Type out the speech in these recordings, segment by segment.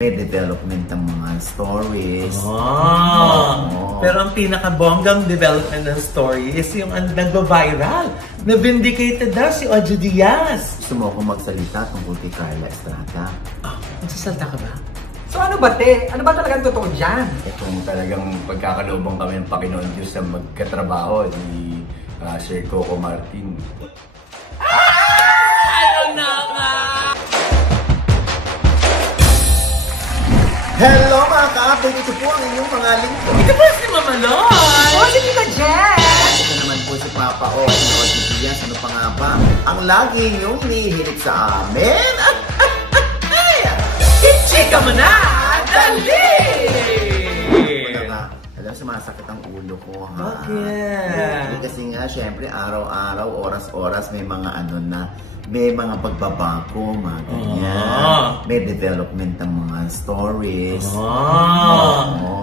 May development ng mga stories. Pero ang pinakabonggang development ng story is yung nagba-viral. Na-vindicated daw si Ojo Diaz. Gusto mo akong magsalita tungkol kay Carla Estrada? Magsasalta ka ba? So ano ba, te? Ano ba talagang totoo dyan? Itong talagang pagkakaloobang kami ng Panginoon Diyos na magkatrabaho ni Sir Coco Martin. Ano na nga? Hello mga ka-update! Ito po ang inyong mga lingkod. Ito po si Mama Loy! Oh, si Tita Jess! Ito naman po si Papa O. Ano si Diaz? Ano pa nga ba? Ang lagi inyong hinihilig sa amin at Chika mo na! Dali! Alam, sumasakit ang ulo ko, ha? Bakit? Kasi nga, syempre, araw-araw, oras-oras, may mga may mga pagbabago, mga ganyan. May development ng mga stories.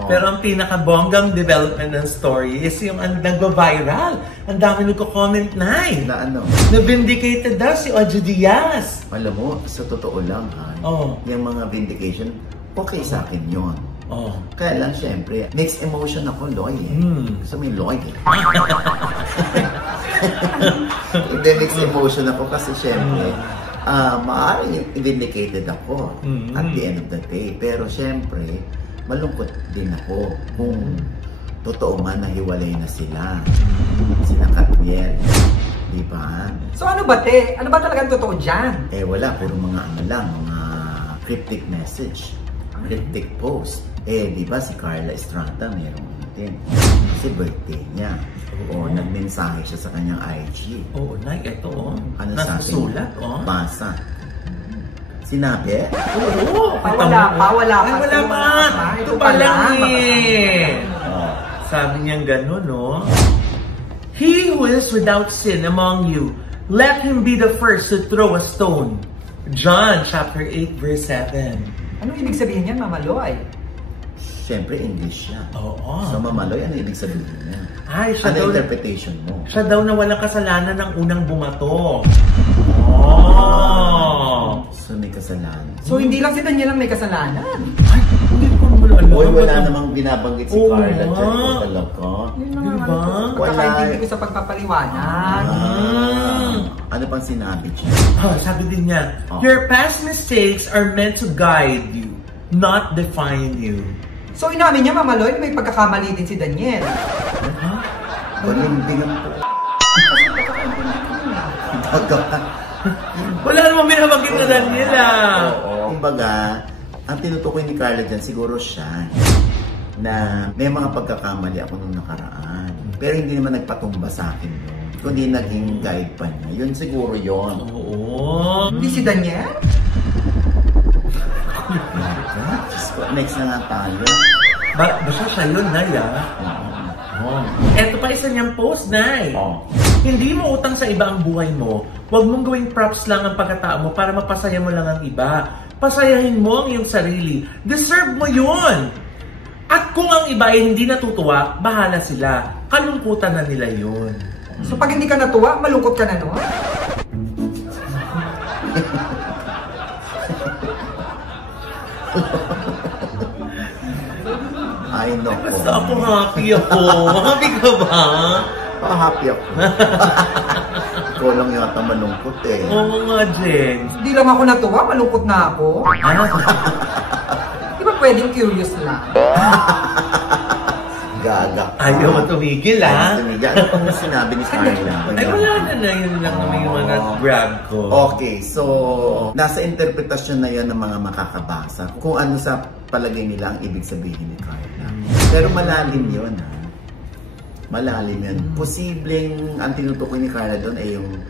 Pero ang pinakabonggang development ng story is yung nagba-viral. Ang dami nagko-comment na Na ano? Na-vindicated daw si Ojo Diaz. Alam mo, sa totoo lang, ha? Yung mga vindication, okay sa akin yun. Kaya lang, syempre, mixed emotion ako, Loy. Gusto mo yung Loy, Hindi, mixed emotion ako kasi syempre, maaaring vindicated ako at the end of the day. Pero syempre, malungkot din ako kung totoo man na hiwalay na sila. Sila Katniel. Diba? So ano ba, te? Ano ba talagang totoo dyan? Wala. Puro mga mga cryptic message. Cryptic post. Diba si Carla Estrada meron din. Kasi birthday niya. Nagmensahe siya sa kanyang IG. Ito, Ano nasusulat, Basa. Sinabi? Wala pa. Ito pa lang Sabi niya gano'n, no? He who is without sin among you, let him be the first to throw a stone. John chapter 8 verse 7. Ano ibig sabihin yan, Mama Loy? Siyempre, English siya. So, Mamaloy, ano ibig sabihin niya? Ano interpretation mo? Siya daw na walang kasalanan ng unang bumato. So, may kasalanan. So, hindi lang si Daniel ang may kasalanan. Ay, hindi ko naman alam. Wala namang binabanggit si Carla dyan. Talaga. Diba? Pagkakaintindi ko sa pagpapaliwanag. Ano pang sinabi siya? Sabi din niya, your past mistakes are meant to guide you, not define you. So, inamin niya, Mama Loy, may pagkakamali din si Daniel. Balimbingan po. Wala namang binabanggit na Daniel, Kumbaga, ang tinutukoy ni Carla dyan, siguro siya, na may mga pagkakamali ako nung nakaraan. Pero hindi naman nagpatumba sa akin yun. Kundi naging guide pa niya. Yun siguro yun. Hindi si Daniel? Next na nga tayo. Basta siya yun, Nay, Eto pa isa niyang post, Nay. Hindi mo utang sa iba ang buhay mo. Huwag mong gawing props lang ang pagkatao mo para mapasaya mo lang ang iba. Pasayahin mo ang iyong sarili. Deserve mo yun! At kung ang iba ay hindi natutuwa, bahala sila. Kalungkutan na nila yun. So pag hindi ka natuwa, malungkot ka na, no? Ay, no. Basta ako happy ako. Happy ka ba? Happy ako. Ikaw lang yata malungkot Oo nga, Jen. Hindi lang ako natuwa, malungkot na ako. Di ba pwedeng curious lang? Gaga. Ayaw mo tumigil, Ano pang sinabi ni Carla? Ay, wala na. Yun lang naman yung mga grab ko. Okay, so nasa interpretasyon na yun ng mga makakabasa kung ano sa palagay nila ang ibig sabihin ni Carla. Pero malalim yun, Malalim yun. Posibleng ang tinutukoy ni Carla doon ay yung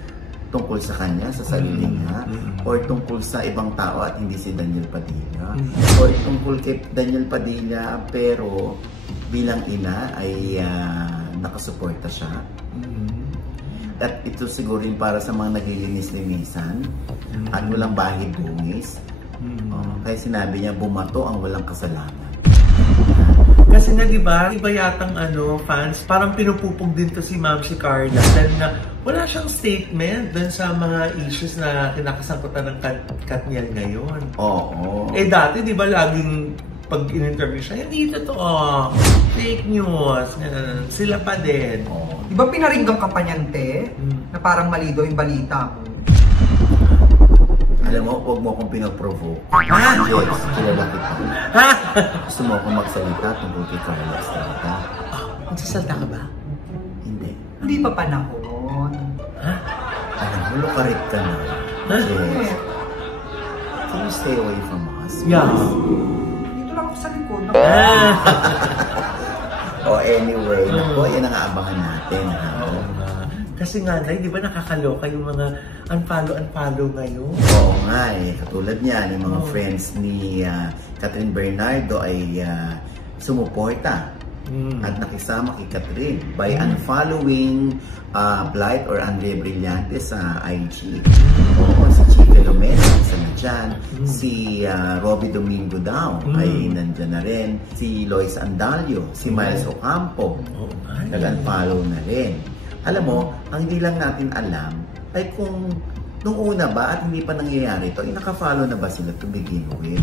tungkol sa kanya, sa sarili niya, or tungkol sa ibang tao at hindi si Daniel Padilla, or tungkol kay Daniel Padilla pero bilang ina ay nakasuporta siya. At ito siguro rin para sa mga naglilinis-linisan at walang bahid bungis. Kaya sinabi niya, bumato ang walang kasalanan. Kasi nga, di ba, iba yatang fans, parang pinupupog din to si Ma'am si Carla. Dahil na wala siyang statement dun sa mga issues na kinakasangkutan ng Katniel ngayon. Oo. Eh dati, di ba, laging pag in-interview siya, hindi totoo. Fake news. Sila pa din. Di ba pinaringgang ka pa niyan, te? Na parang mali daw yung balita mo. Alam mo, huwag mo akong pinoprovoke. Yes, kilala kita. Gusto mo akong magsalita tungkol kay Carla Estrada? Magsasalta ka ba? Hindi. Hindi pa panahon. Alam mo, lukarit ka na. Yes. Can you stay away from us? Yeah. Dito lang ako sa likod. Anyway, naku, yan ang aabangan natin. Oo nga. Kasi nga, di ba nakakaloka yung mga unfollow ngayon? Oo nga katulad niyan, yung mga friends ni Catherine Bernardo ay sumuporta at nakisama kay Catherine by unfollowing Blight or Andre Brillante sa IG. Oo, si Chief Filomena, isa na dyan. Si Robby Domingo daw ay nandyan na rin. Si Lois Andalio, si Miles Ocampo, nag-unfollow na rin. Alam mo, ang hindi lang natin alam ay kung nung una ba at hindi pa nangyayari ito, ay naka-follow na ba sila to begin with?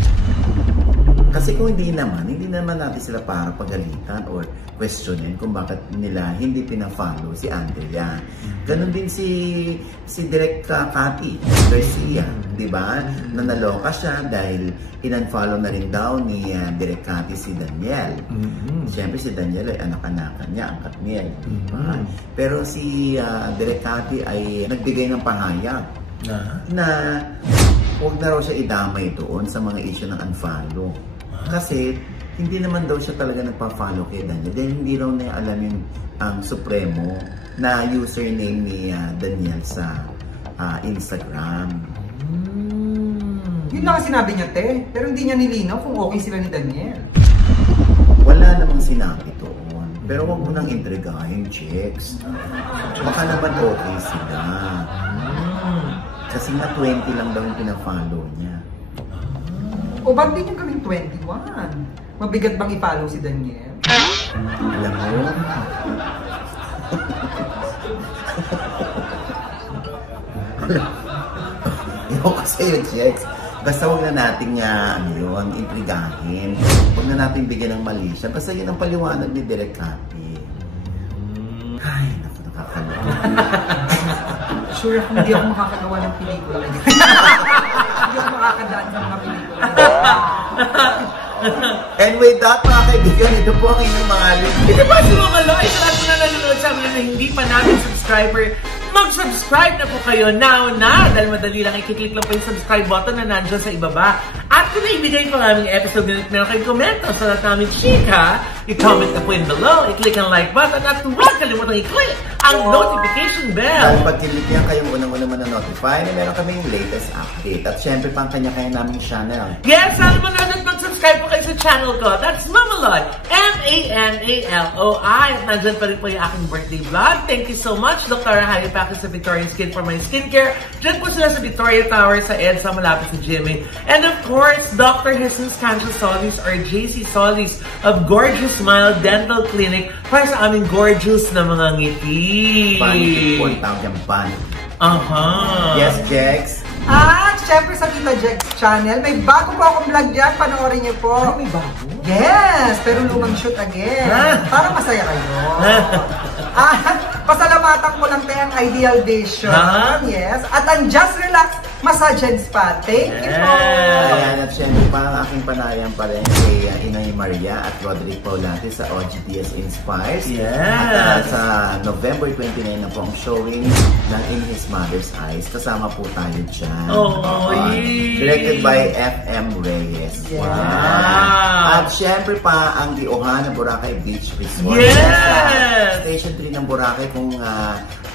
Kasi kung hindi naman natin sila para pagalitan or questionin kung bakit nila hindi pina-follow si Andrea. Ganon din si Direk Cathy Garcia, di ba? Nanaloka siya dahil in-unfollow na rin daw ni Direk Cathy si Daniel. Siyempre si Daniel ay anak-anakan niya, ang Katniel. Diba? Pero si Direk Cathy ay nagbigay ng pahayag na huwag na raw siya idamay doon sa mga issue ng unfollow. Kasi hindi naman daw siya talaga nagpa-follow kay Daniel dahil hindi raw niya alam yung ang supremo na username ni Daniel sa Instagram. Yun lang ang sinabi niya, te. Pero hindi niya nilinaw kung okay sila ni Daniel. Wala namang sinabi doon. Pero huwag mo nang intrigahin, chicks. Baka naman okay sila. Kasi nga 20 lang daw yung pina-follow niya. O ba't di niya gawing 21? Mabigat bang i-follow si Daniel? Alam mo? Yung sa'yo, chicks. Basta huwag na natin intrigahin. Huwag na natin bigyan ng mali siya. Basta yun ang paliwanag ni Direk Cathy. Ay, naku, nakakaloka. Sure ako hindi ako makakagawa ng pelikula. Hindi ako makakadaan sa mga pelikula. And with that, mga kaibigan, ito po ang inyong mga link. Ito ba si mga Loy? Sa lahat na nanonood sa amin na hindi pa namin subscriber, mag-subscribe na po kayo now na! Dahil madali lang, i-click lang po yung subscribe button na nandyan sa ibaba. At kung naibigay ko namin episode nila, meron kayong komento sa lahat namin chika, i-comment na po yun below, i-click ang like button, at huwag kalimutang i-click ang notification bell. Dahil pag kilik yan, kayong unang-una man-notify na meron kaming latest update. At syempre, pang kanya-kanya naming channel. Yes, sana manood at mag-subscribe po kayo sa channel ko. That's Mamalot, M-A-N-A-L-O-I. At nandyan pa rin po yung aking birthday vlog. Thank you so much, Dr. Harry Pacquiao sa Victorian Skin for my skincare. Diyan po sila sa Victoria Tower sa EDSA, malapit sa Jimmy. And of course, Dr. Jesus Cancio Solis or JC Solis of Gorgeous Smile Dental Clinic para sa aming gorgeous na mga ngiti. Vanity po, tawag yung vanity. Yes, Jex? At syempre sa Tita Jex channel, may bago po akong vlog dyan. Panoorin niyo po. May bago? Yes! Pero lumang shoot again. Para masaya kayo. At pasalamatan ko lang tayo ang Ideal Vision. Yes. At ang Just Relax Massage and Spa. Thank you po. Ayan, at syempre pa ang aking panayam pa rin kay Inay Maria at Roderick Paulante sa OGTS Inspires. At sa November 29 na po ang showing ng In His Mother's Eyes. Kasama po tayo dyan. Directed by FM Reyes. Wow! At syempre pa ang Diohan ng Boracay Beach Resort. Yes! Station 3 ng Boracay kung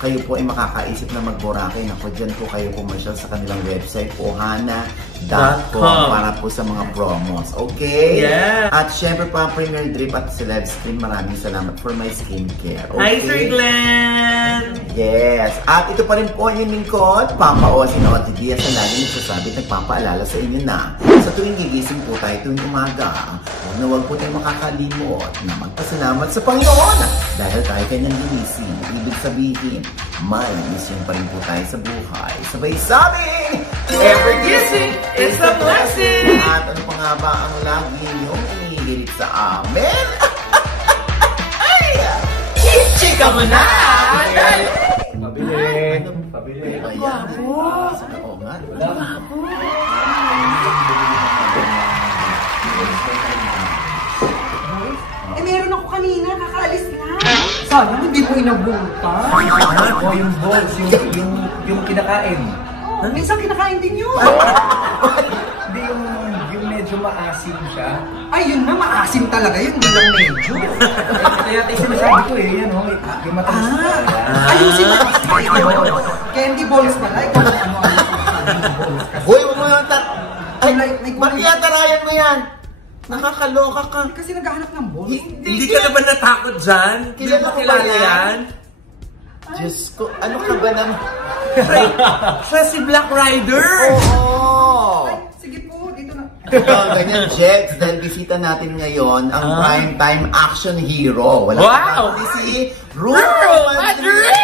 kayo po ay makakaisip na mag-Boracay, ako dyan po kayo pumasyal sa kanilang website, ohana.com, para po sa mga promos. Okay? Yeah. At syempre pa, Premier Drip at Celeb Skin, maraming salamat for my skincare. Okay? Hi, Sir Glenn! Yes. At ito pa rin po yung lingkod, Papa O, Sinawati Diaz, ang lagi nagsasabi, nagpapaalala sa inyo na sa tuwing gigising po tayo tuwing umaga, huwag po tayong makakalimot na magpasalamat sa Panginoon dahil tayo kanyang ginising. Ibig sabihin, may mission pa rin po tayo sa buhay. Sabay sabing, Every gising is a blessing! At ano pa nga ba ang lagi niyong inihirit sa amin? Ay! Chika mo na! Pabili! Pabili! Ayan. Oo nga. Meron ako kanina, kakaalis na. Sayang, hindi mo inabutan. O yung balls, yung kinakain. Minsan kinakain din yun. Hindi yung medyo maasim siya. Ay, yun na, maasim talaga yun. Hindi lang medyo. Kaya tayo sinasabi ko yan o. Yung matamis na. Ayusin mo. Candy balls pala. Ikaw ano balls kasi. Hoy, huwag mo yung Ay, May ba't iatarayan mo yan? Nakakaloka ka. Kasi naghahanap ng balls. Hindi ka na ba natakot dyan? Hindi mo kilala yan? Diyos ko, ano ka ba naman? Siya si Black Rider! Oo! Ay, sige po, dito na. Ganyan, Jex, dahil bisita natin ngayon ang primetime action hero. Wala Wow! ka si Ruro Madrid!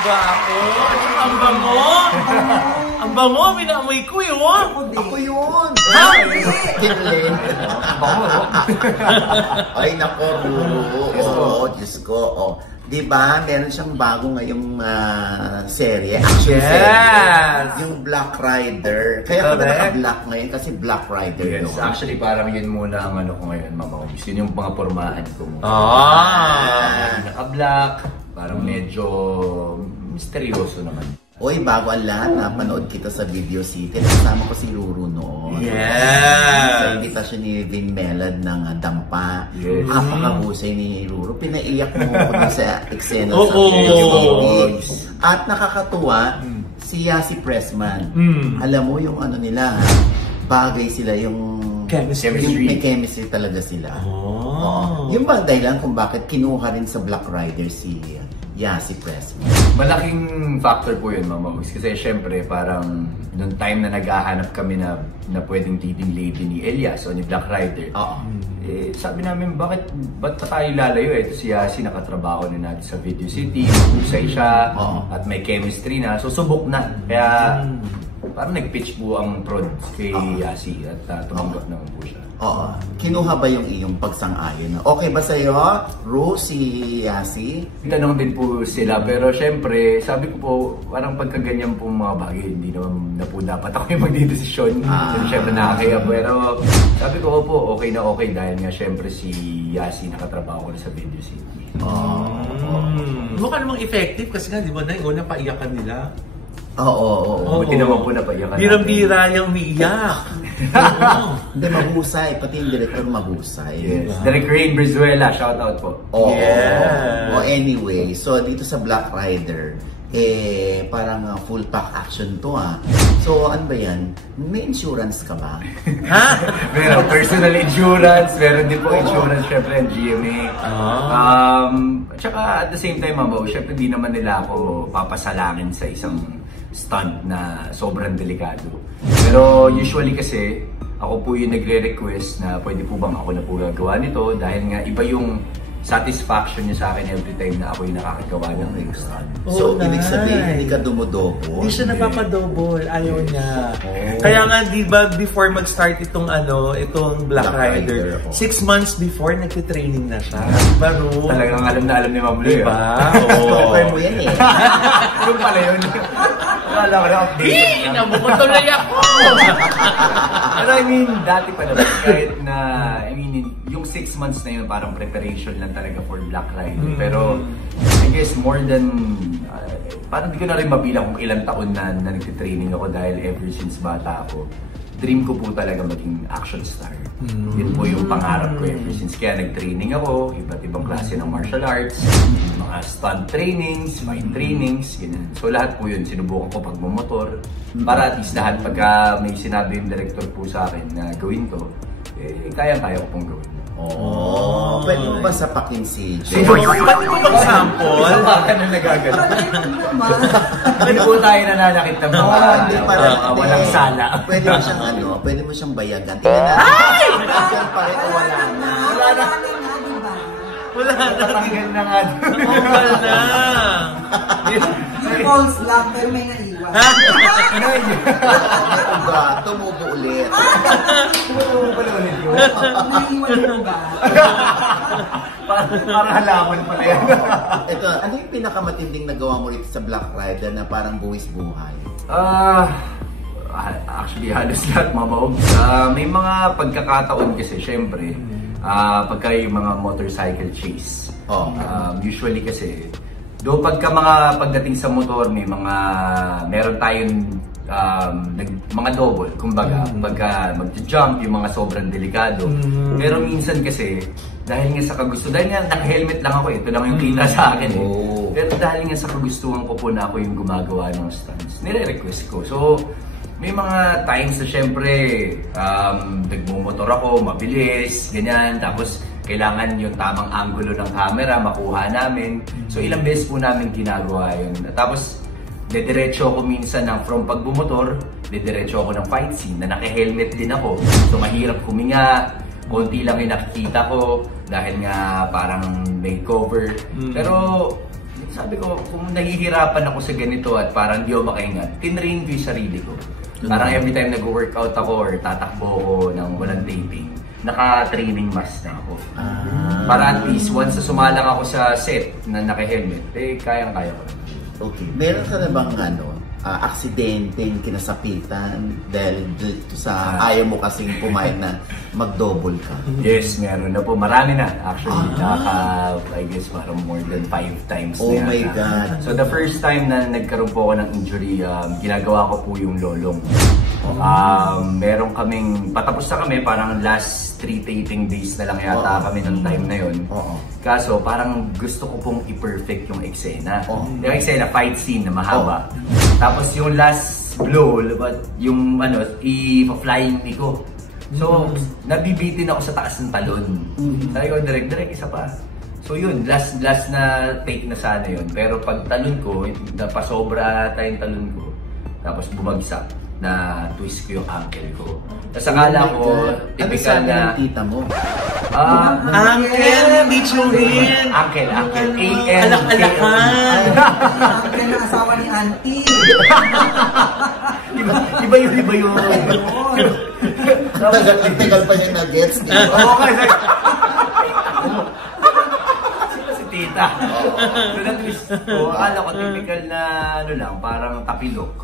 Bako! Ang bango! Ang bango! Minaamoy ko yun! Ako yun! Ha? Kinlin. Ay, nako, Ruro. Oo, Diyos ko. Oh. Diba, meron siyang bago ngayong serye, action serye. Yung Black Rider. Kaya pala naka-black ngayon kasi Black Rider Yes, yun. actually parang yun muna ang ano ko ngayon, Mama Omis. Yun yung mga pormahan ko. Naka-black, parang medyo misteryoso naman. Oy, bago ang lahat, napanood kita sa Video City. Kasama ko si Ruru noon. Yes! Sa invitation ni Vin Melad ng Dampa. Yes. Napakahusay ni Ruru. Pinaiyak mo ko dun sa eksena sa Oo. Video City. At nakakatuwa, si Yasi Pressman. Alam mo yung ano nila, bagay sila yung Chemistry. May chemistry talaga sila. Oo. Yung ba dahilan kung bakit kinuha rin sa Black Rider si Yasi Pressman? Malaking factor po yun, Mama Omis. Kasi syempre, parang noong time na naghahanap kami na pwedeng leading lady ni Elias o ni Black Rider, sabi namin, ba't pa tayo lalayo? Ito si Yasi, nakatrabaho na natin sa Video City, mahusay siya, at may chemistry na, susubok na. Kaya parang nag-pitch po ang prod kay Yasi at tumanggap naman po siya. Oo. Kinuha ba yung iyong pagsang-ayon? Okay ba sa'yo, Ru, si Yasi? Tanong din po sila, pero syempre, sabi ko po, parang pagkaganyan po mga bagay, hindi naman na po dapat ako yung magdidesisyon. Syempre nakakaya, pero sabi ko po, okay na okay dahil nga syempre si Yasi nakatrabaho ko na sa Video City. Mukha namang effective kasi nga, di ba, una paiyakan nila. Oo. Buti naman po napaiyakan natin. Birang-bira yung umiiyak. Hindi, mahusay. Pati yung director mahusay. Yes. Direct Rain Brizuela, shout out po. Oo. Yeah. Anyway, so dito sa Black Rider, parang full pack action to So ano ba yan? May insurance ka ba? Ha? Meron personal insurance, meron din po insurance syempre ang GMA. Tsaka at the same time, Mama, syempre di naman nila ako papasalangin sa isang stunt na sobrang delikado. Pero usually kasi, ako po yung nagre-request na pwede po bang ako na po gagawa nito dahil nga iba yung satisfaction niya sa akin every time na ako yung nakakagawa ng stunt. So, ibig sabihin, hindi ka dumodobo? Hindi siya napapadouble. Ayaw niya. Kaya nga, di ba, before mag-start itong Black Rider, 6 months before, nagtitraining na siya. Diba, Ru? Talagang alam na alam ni Ma'am Lu. Diba? Stalker mo yan Yung pala yun. Akala ko na update. Nabukod tuloy ako! Pero I mean, dati pa naman, kahit na, yung 6 months na yun, parang preparation lang talaga for Black Rider. Pero, I guess more than, parang di ko na rin mabilang kung ilang taon na nagtitraining ako dahil ever since bata ako. dream ko po talaga maging action star. Yun po yung pangarap ko ever since. Kaya nag-training ako, iba't ibang klase ng martial arts, mga stunt trainings, fight trainings, ganyan. So lahat po yun, sinubukan ko pagmumotor. Para at least lahat pagka may sinabi yung director po sa akin na gawin to, kaya-kaya ko pong gawin. Oh, pwede mo ba sapakin si Jay? Pwede mo bang sample? Sapakan na nagagano. Pwede po tayo nananakit ng mga walang sala. Pwede mo siyang pwede mo siyang bayagan. Tingnan natin. Ay! Wala na. Wala na. Tatanggal na nga. Wala na. Yung false lock, pero may naiwan. Uga, tumubo ulit. Tumubo pala ulit yun. Naiwan yung uga. Parang halaman pala yan. Ito, ano yung pinakamatinding nagawa mo rito sa Black Rider na parang buwis buhay? Actually, halos lahat mabaog. May mga pagkakataon kasi, syempre, pagka yung mga motorcycle chase. Usually kasi, pagdating sa motor, meron tayong mga double, kumbaga, pagka mag-jump, yung mga sobrang delikado. Pero minsan kasi, dahil nga sa dahil nga naka-helmet lang ako, ito lang yung kita sa akin eh. Pero dahil nga sa kagustuhan ko po na ako yung gumagawa ng stunts, nire-request ko. So, may mga times na syempre, nagmumotor ako, mabilis, ganyan, tapos kailangan yung tamang angulo ng camera, makuha namin. So ilang beses po namin ginagawa yun. Tapos, dediretso ako minsan from pagbumotor, dediretso ako ng fight scene na naka-helmet din ako. So mahirap huminga, konti lang yung nakikita ko dahil nga parang may cover. Pero sabi ko, kung nahihirapan ako sa ganito at parang di ako makahinga, tinrain ko yung sarili ko. Parang every time nag-workout ako or tatakbo ako ng walang taping, naka-training mask na ako. Para at least once na sumalang ako sa set na naka-helmet, kayang-kaya ko. Okay. Meron ka na bang aksidenteng kinasapitan dahil dito sa ayaw mo kasing pumayag na mag-double ka? Yes, meron na po. Marami na actually. I guess parang more than 5 times na Oh my God. So the first time na nagkaroon po ako ng injury, ginagawa ko po yung lolong. Meron kaming, patapos na kami, parang last 3 taping days na lang yata kami ng time na yun. Kaso parang gusto ko pong i-perfect yung eksena. Yung eksena, fight scene na mahaba. Tapos yung last blow, yung i-flying knee ko. So, nabibitin ako sa taas ng talon. Sabi ko, direct, isa pa. So yun, last na take na sana yun. Pero pag talon ko, napasobra tayong talon ko. Tapos bumagsak na twist ko yung ankle ko. Tapos akala ko, typical na... Ano tita mo? Uncle, bichuhin! Uncle. Alak-alakan! Uncle na asawa ni Auntie. Iba yun. Tagal pa niya na-gets. Okay, si tita. So na-twist ko, akala ko typical na parang tapilok.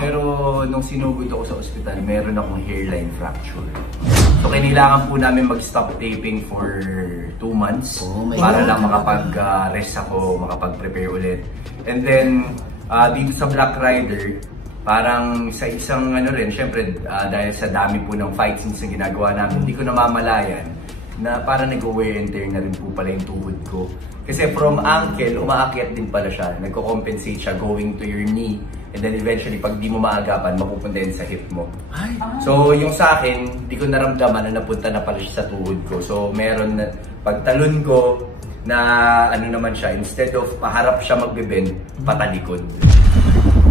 Pero nung sinugod ako sa ospital, meron akong hairline fracture. So kailangan po namin mag-stop taping for 2 months para lang makapag-rest ako, makapag-prepare ulit. And then, dito sa Black Rider, parang sa isang syempre dahil sa dami po ng fight scenes na ginagawa namin, hindi ko namamalayan na parang nag-wear and tear na rin po pala yung tuhod ko. Kasi from ankle, umaakyat din pala siya. Nagko-compensate siya going to your knee. And then eventually, pag di mo maagapan, mapupunta din sa hip mo. So yung sa akin, di ko naramdaman na napunta na pala siya sa tuhod ko. So meron na, pagtalon ko, na naman siya, instead of paharap siya magbe-bend, patalikod.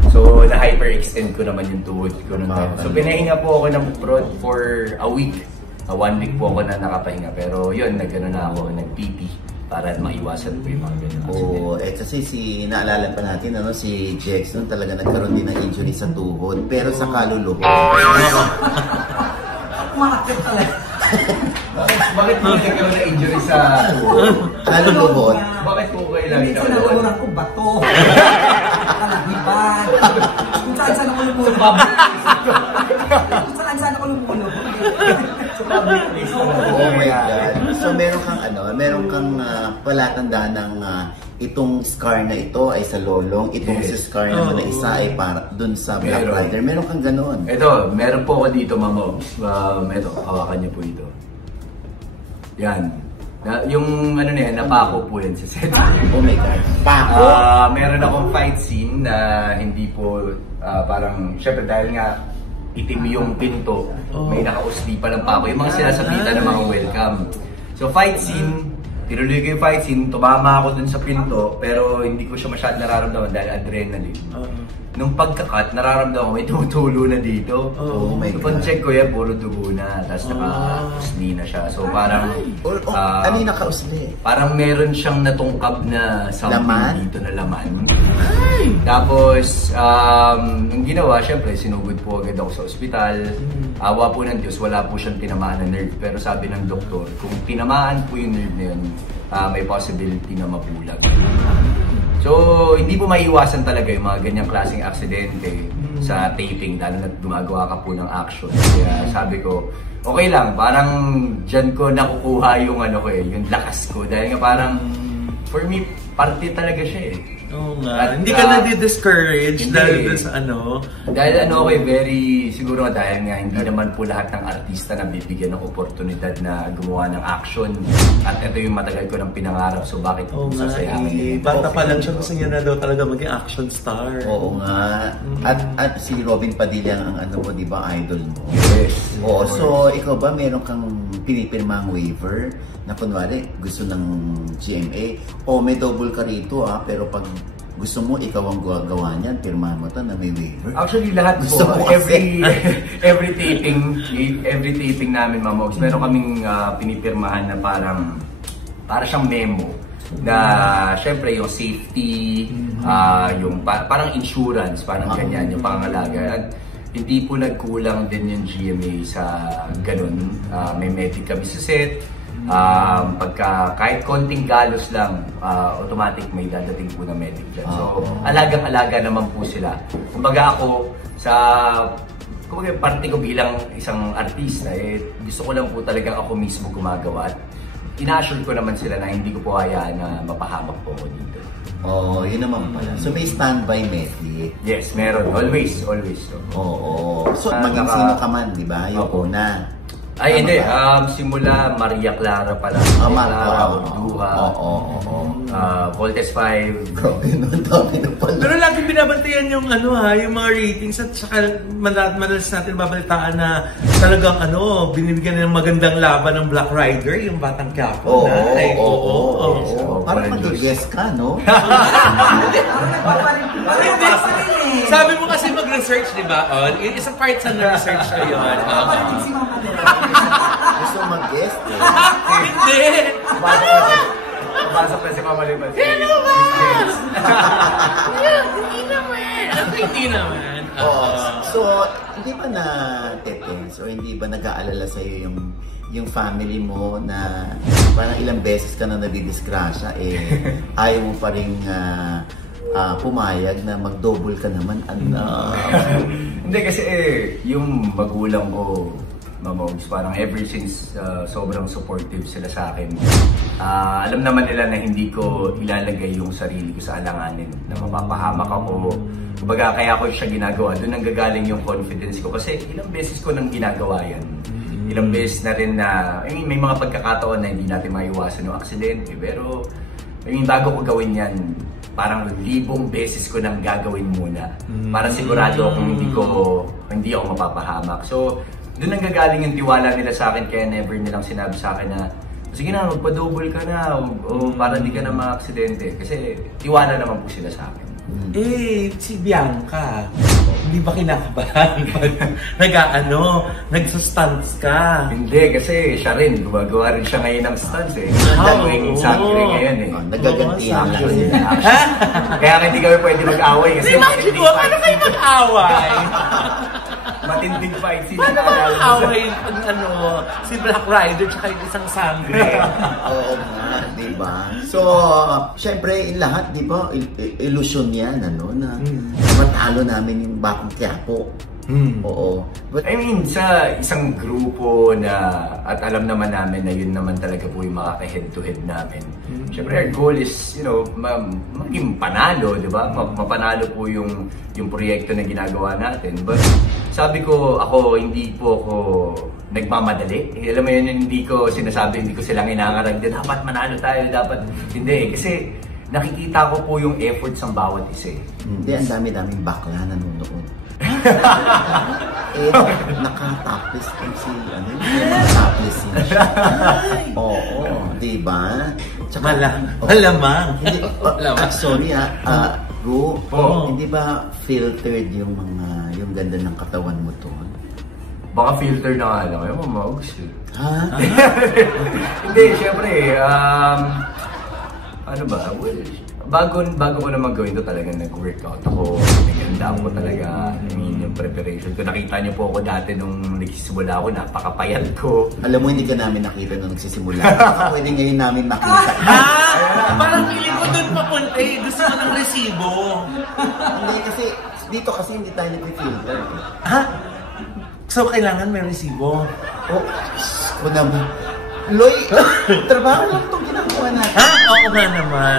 So na-hyperextend ko naman yung tuhod ko. So pinahinga po ako ng prod for a week. 1 week po ako na nakapahinga. Pero yun, nag-PP para maiwasan po yung mga ganun. Kasi naalala pa natin, si Jackson talaga nagkaroon din ng injury sa tuhod, pero sa kaluluho. Umakit talaga. Bakit po nagkaroon ng injury sa tuhod? Kaluluho. Bakit po kayo lang Hindi ko nalamunan ko bato. Kalahiban. Kung saan ako lumulog. Kung saan ako lumulog. Oh my God. So meron kang palatandaan ng itong scar na ito ay sa lolong, itong si scar naman na isa ay para dun sa Black Rider. Meron kang ganon. Ito, meron po ako dito, Mama. Ito, hawakan niyo po ito. Yan. Yung ano na yan, napako po yan sa set. Oh my God. Pako? Meron akong fight scene na hindi po parang, syempre dahil nga itim yung pinto, may nakausli pa ng pako. Yung mga sinasabitan ng mga welcome. So fight scene, tinuloy ko yung fight scene, tumama ako dun sa pinto, pero hindi ko siya masyadong nararamdaman dahil adrenaline. Nung pagkakat, nararamdaman ko may tumutulo na dito. Oh my God. Kung check ko yan, puro dugo na, tapos naka-usli na siya. So parang... ano yung naka-usli? Parang meron siyang natungkab na something laman? Dito na laman. Tapos, yung ginawa, syempre, sinugod po agad ako sa ospital. Awa po ng Diyos, wala po siyang tinamaan na nerve. Pero sabi ng doktor, kung tinamaan po yung nerve na yun, may possibility na mabulag. So, hindi po maiiwasan talaga yung mga ganyang klaseng aksidente sa taping, lalo na gumagawa ka po ng action. Kaya sabi ko, okay lang, parang dyan ko nakukuha yung yung lakas ko. Dahil nga parang, for me, parte talaga siya eh. Oo nga. Hindi ka na-discourage dahil sa ano? Dahil very, siguro dahil nga hindi naman po lahat ng artista na bibigyan ng oportunidad na gumawa ng action. At ito yung matagal ko ng pinangarap, so bakit sasayangin? Bata pa lang siya, gusto niya na daw talaga maging action star. Oo nga. At si Robin Padilla ang ano mo, di ba, idol mo? Yes. Oo, so ikaw ba meron kang pinipirmang waiver na kunwari gusto ng GMA o may double ka rito pero pag gusto mo ikaw ang gagawa niyan, pirmahan mo to na may waiver? Actually lahat po, every taping namin, Mama Ogs, meron kaming pinipirmahan na para siyang memo na syempre yung safety, yung parang insurance, parang ganyan, yung pangangalaga. At hindi po nagkulang din yung GMA sa ganun. May medic kami sa set. Kahit konting galos lang, automatic may dadating po na medic dyan. So, alagang-alaga naman po sila. Kumbaga ako, parte ko bilang isang artista, gusto ko lang po talagang ako mismo gumagawa. At ina-assure ko naman sila na hindi ko po hayaan na mapahamak po ako dito. Yun naman pala. So may standby medic? Yes, meron. Always. Oo. So maging sino ka man, di ba? Yung una. Ay, hindi. Simula Maria Clara pa lang. Clara, Orduha. Voltes 5. Pero lagi binabantayan yung yung mga ratings at saka madalas natin babalitaan na talagang binibigyan ng magandang laban ng Black Rider, yung Batang Quiapo na. Parang mag-guess ka, no? Sabi mo kasi mag-research, di ba? Isang part sa na-research ko yun. Gusto mag-guess, eh? Hindi! Pasok na si Mama Limas. Hindi naman. So, hindi ba na-tense o hindi ba nag-aalala sa'yo yung family mo na parang ilang beses ka na nabidisgrasya, ayaw mo pa rin pumayag na mag-double ka naman, Hindi kasi yung magulang ko, Mama Ogs, parang ever since sobrang supportive sila sa akin. Alam naman nila na hindi ko ilalagay yung sarili ko sa alanganin, na mapapahamak ako. Kumbaga, kaya ko siya ginagawa. Doon ang gagaling yung confidence ko kasi ilang beses ko nang ginagawa yan. Ilang beses na rin na, may mga pagkakataon na hindi natin maiwasan yung aksidente. Pero, bago ko gawin yan, parang 1,000 beses ko nang gagawin muna. Para sigurado akong hindi ako mapapahamak. So, doon ang gagaling yung tiwala nila sa akin, kaya never nilang sinabi sa akin na sige na, magpa-double ka na o para hindi ka na ma-aksidente. Kasi tiwala naman po sila sa akin. Si Bianca, hindi ba kinakabahan pag nagsustunts ka? Hindi, kasi siya rin, gumagawa rin siya ngayon ng stunts Nagawing sangre ngayon Nagagantihan lang sila. Kaya hindi kami pwede mag-away kasi imagine mo, ano kayo mag-away? Matinding fight scene. Paano mag-away si Black Rider tsaka yung isang sangre? Oo nga, di ba? So, syempre, lahat, di ba, illusion yan, na matalo namin yung Batang Quiapo. Oo. But, I mean, sa isang grupo na, at alam naman namin na yun naman talaga po yung makaka-head-to-head namin. Siyempre, our goal is, maging panalo, di ba? Mapanalo po yung proyekto na ginagawa natin. But, sabi ko, hindi po ako nagmamadali. Alam mo yun, hindi ko silang inangarag din, dapat manalo tayo, dapat hindi. Kasi, nakikita ko po yung efforts ng bawat isa. Hindi, ang dami-daming bakla nanonood. Naka-topless si topless siya. Oo, di ba? Malamang. Sorry Ru, hindi ba filtered yung ganda ng katawan mo to? Baka filter na nga lang. Ayaw mo, Ha? Hindi, syempre, ano ba? Well, bago ko naman gawin to, talagang nag-workout ako. Naganda ko talaga. I mean, yung preparation ko. Nakita niyo po ako dati nung nagsisimula ako, napakapayat ko. Alam mo, hindi ka namin nakita nung nagsisimula. Baka pwede ngayon namin makita. Parang feeling ko doon papunta eh. Gusto ko ng resibo. Hindi, kasi dito kasi hindi tayo nag-filter. Ha? So, kailangan may resibo? Kung naman. Loy, trabaho lang itong ginagawa natin. Ha? Oo nga naman.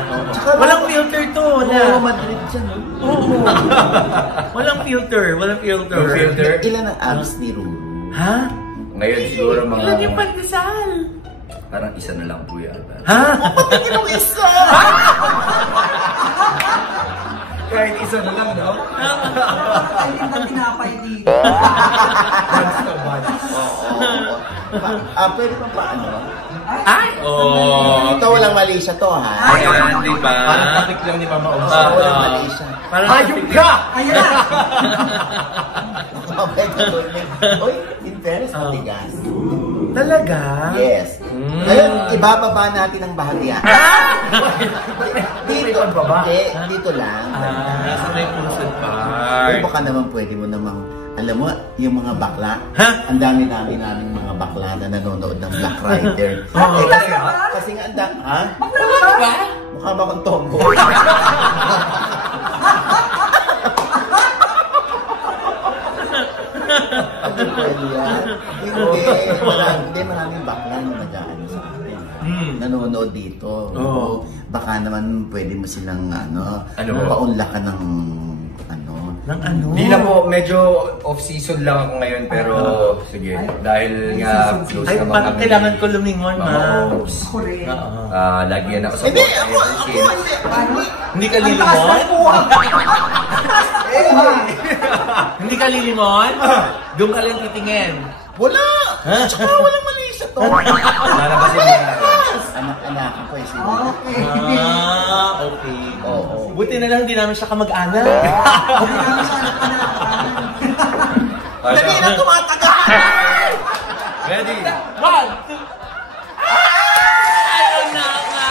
Walang filter to. Oo, Madrid dyan. Oo. Walang filter. No filter? Ilan ang abs ni Ruru? Ha? Ngayon siguro mga... Ilan yung pandesal? Parang isa na lang po yata. Ha? Patingin ang isa! Kahit isa na lang, no? Ay, hindi na tinapay dito. That's so much. Pwede pa paano? Ay! Ito walang mali siya to, ha? Ayan, di ba? Parang tapik lang ni Mama Ops. Walang mali siya. Hayop ka! Ayan na! Oy, in fairness, matigas. Talaga? Yes. Ngayon, ibababa natin ang bahagya. Dito, dito lang. Nasa may pusod pa. Baka naman pwede mo namang, alam mo, yung mga bakla, Ha? ang dami naming mga bakla na nanonood ng Black Rider. Kasi nga, ha? Bakla ba? Mukha ba akong tombo? Hindi, maraming bakla na nag-aano sa atin. Nanonood dito. Baka naman pwede mo silang paunlakan ng Ng ano? Hindi na po, medyo off-season lang ako ngayon, pero sige, dahil nga close Ay, naman parang kailangan ko lumingon, ma. Ako rin. Lagi yan ako sa Hindi, Hindi ka lilimon? Hindi ka lilimon? Doon ka lang titingin. Wala! Tsaka walang mali siya to. Lalabasin mo na. Anak-anak ko eh. Okay. Okay. Oo. Buti na lang hindi namin siya kamag-anak. Dali na tumatagal! Ready? 1, 2. Ayun na nga!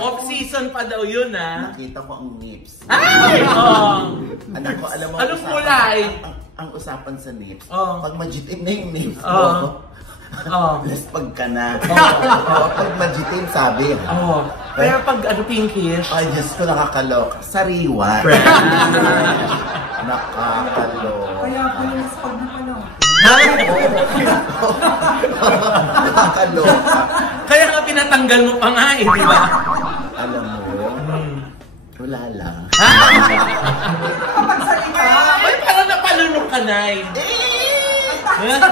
Off-season pa daw yun, ha? Nakita ko ang nips. Ay! Anak ko, alam mo, Anong kulay? Ang usapan sa nips, Oh. pag majitim na yung nips Oh. mo, pag ka na. Pag majitim, sabi. Pero pag pinkish, Ay, Diyos ko, nakakaloka. Sariwa. Nakakaloka. Kaya po yung spag na pala. Nakakaloka. kaya nga pinatanggal mo pa nga eh, di ba? Alam mo, wala lang. Kapag salita, Ay, parang napalunok ka, Nay.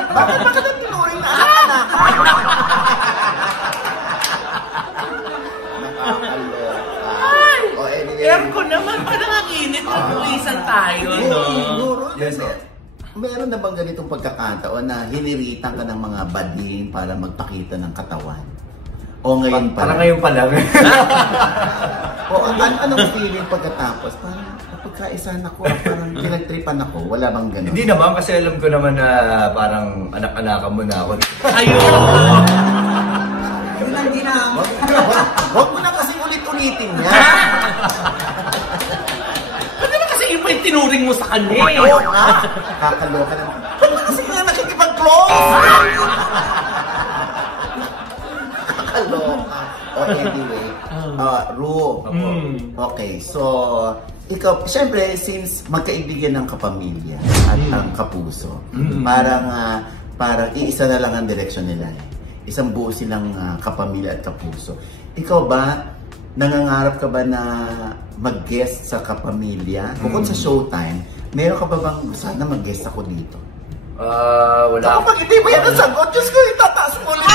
Bakit na tinuring na anak-anak? Nakakaloka. O, anyway. Aircon naman, parang ang init. Pulisan tayo, no? Siguro, Yes, meron na bang ganitong pagkakataon na hiniritan ka ng mga bading para magpakita ng katawan? O ngayon pa Parang ngayon pa lang. O anong feeling pagkatapos? Parang pagkaisahan ako, parang pinagtripan ako. Wala bang ganun? Hindi naman, kasi alam ko naman na parang anak-anakan mo na ako. Ayun! yun ang dinamo. Huwag mo na kasi ulit-ulitin niya. Ba't naman kasi iba yung tinuring mo sa kanya? Oo nga. Kakaloka naman. Ano kasi nga nakikipag-close? Kakaloka. O anyway, Ru. Okay, so ikaw, siyempre, since magkaibigan ng kapamilya at ang kapuso, parang iisa na lang ang direksyon nila. Isang buo silang kapamilya at kapuso. Ikaw ba, nangangarap ka ba na mag-guest sa kapamilya? Bukod sa Showtime, meron ka ba bang sana mag-guest ako dito? Wala. Kapag hindi mo yan ang sagot, Diyos ko, itataas mo ulit.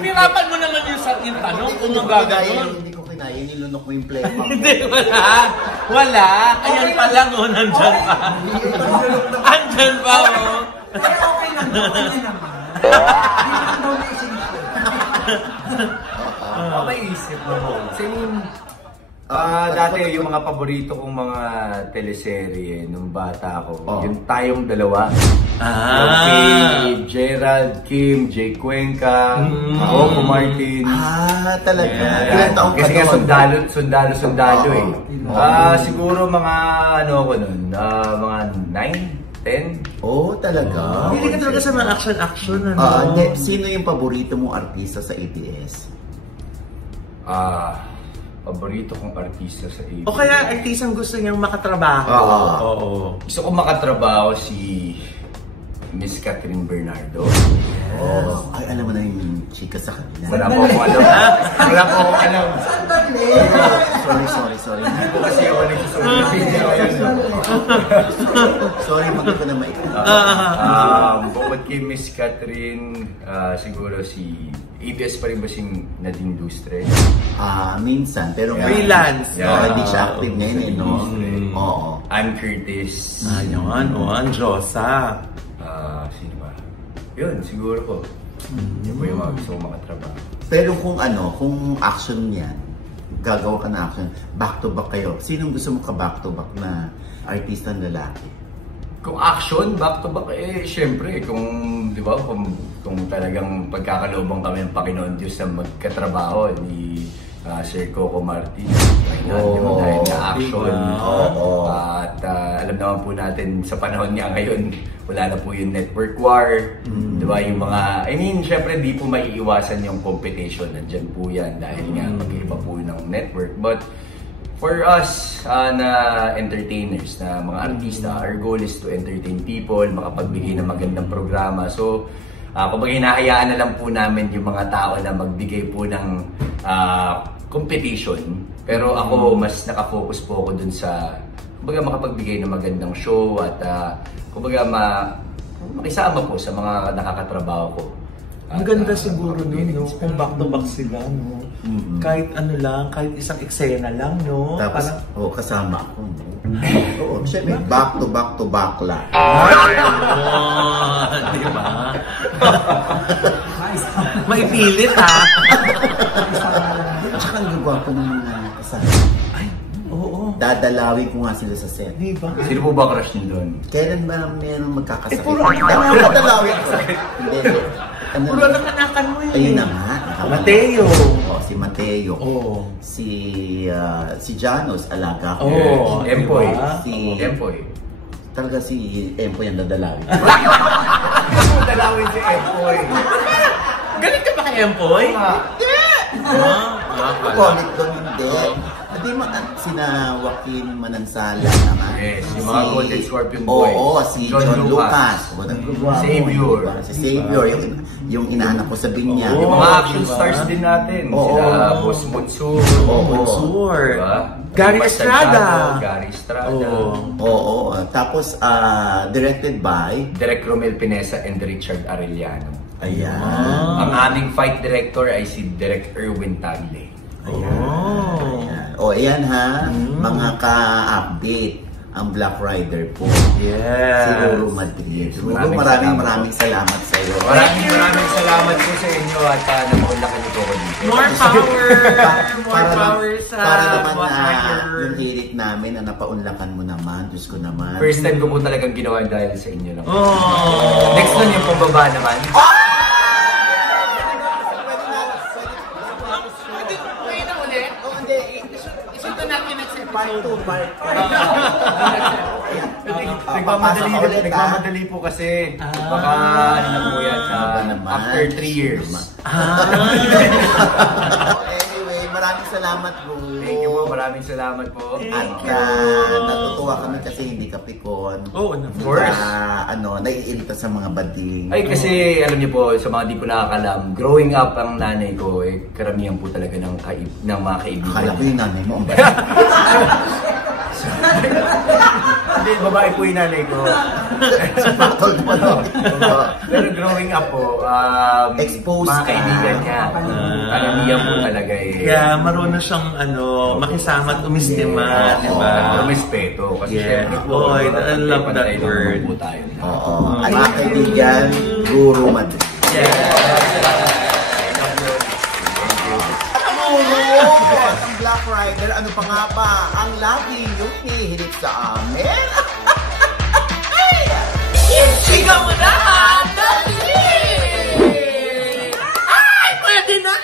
Hirapan mo naman yung tanong kung magaganon. Hindi ko kinaya, nilunok mo yung plema mo. Hindi, wala. Ayan pa lang, nandyan pa. Andyan pa, Kaya okay lang daw, hindi naman. Hindi naman daw naisip. Maisip mo. Dati yung mga paborito kong mga teleserye nung bata ako, yung Tayong Dalawa. Yung kay Gerald, Kim, Jay Cuenca, Coco Martin. Talaga? Ilang taong kasi nga sundalo eh. Siguro mga ko nun, mga 9, 10. Talaga? Hindi ka talaga sa mga action-action, Sino yung paborito mong artista sa ABS? Paborito kong artista sa ABS. O kaya artistang gusto niyang makatrabaho. Oo. Gusto kong makatrabaho si Miss Catherine Bernardo. Ay, alam mo na yung chika sa kanila. Wala po akong alam. Wala po akong alam. Sorry. Hindi po kasi ako nagsusunod. Sorry, magka ko na maikot. Bukod kay Miss Catherine, siguro si ABS pa rin ba si Nadine Lustre? Minsan, pero freelance. Hindi siya active ngayon, no? Oo. Ann Curtis. Ang Diyosa. Sino ba? Yun, siguro ko. Yun po yung mga gusto kong makatrabaho. Pero kung action yan, gagawa ka na action, back to back kayo. Sinong gusto mo ka back to back na artista ng lalaki? Kung action, back to back, syempre, di ba, kung talagang pagkakalobang kami ng Panginoon Diyos na magkatrabaho ni Sir Coco Martin. Dahil na action. At alam naman po natin sa panahon niya ngayon, wala na po yung network war. Di ba, yung mga, syempre di po maiiwasan yung competition. Nandyan po yan dahil nga mag-iba po ng network. But for us na entertainers, na mga artista, our goal is to entertain people, makapagbigay ng magandang programa. So, kumbaga hinahayaan na lang po namin yung mga tao na magbigay po ng competition. Pero ako, mas nakafocus po ako dun sa, kumbaga makapagbigay ng magandang show at kumbaga makisama po sa mga nakakatrabaho ko. Ang ganda siguro nun, no? Kung back-to-back sila, no? Kahit ano lang, kahit isang eksena lang, no? Tapos, kasama ako, no? Oo, siyempre, back to back lang. Di ba? May pilit, ha? At saka ang gagwapo ng mga kasama. Oo. Dadalawin ko nga sila sa set. Di ba? Sino po ba crush niyo doon? Kailan ba meron magkakasakit? Puro dadalawin ko. Hindi. Puro anak-anakan mo yun. Ayun na nga. Mateo. Si Mateo. Si Janos, alaga ko. Empoy. Si Empoy. Talaga si Empoy ang dadalawin. Dadalawin si Empoy. Galit ka ba kay Empoy? Hindi! Comment doon hindi. Hindi mo sina Joaquin Manansala naman. Yes, yung mga Golden Scorpion Boy. Oo, si John Lucas. Savior. Si Savior, yung inaanak ko sa Binya. Yung mga action stars din natin. Sila Boss Monsur. Gary Estrada. Gary Estrada. Oo. Tapos, directed by Direk Romel Pinesa and Richard Arellano. Ayan. Ang aming fight director ay si Direk Erwin Tagle. Ayan ha, mga ka-update ang Black Rider po. Yes. Si Ruru Madrid. Ruru, maraming salamat sa iyo. Maraming salamat po sa inyo at napaunlakan niyo po ako dito. More power! More power sa para naman Black Rider. Yung lirik namin na napaunlakan mo naman, Diyos ko naman. First time ko po talagang ginawa dahil sa inyo lang. Next nun yung pambaba naman. Part 2. Nagmamadali po kasi. Baka ano na po yan. After 3 years. Anyway, maraming salamat, bro. Thank you po, maraming salamat po. At natutuwa kami kasi hindi ka pikon. Oh, of course. Naiirita sa mga bading. Ay, kasi alam niyo po, sa mga di po nakakalam, growing up ang nanay ko, karamihan po talaga ng mga kaibigan. Akala ko yung nanay mo. Hindi, babae po yung nanay ko. Pero growing up po, exposed mga kaibigan niya. Karamihan po talaga Kaya marunong siyang makisama at umistima, di ba? Rumispeto. Kasi Yeah. syempre po, I love that word. Po tayo. Oo. Ang mga kaibigan, Guru Madrid. Ang Black Rider, ano pa nga ba? Ang lagi yung hihilig sa amin. Sigaw mo na! Dali! Ay, pwede na!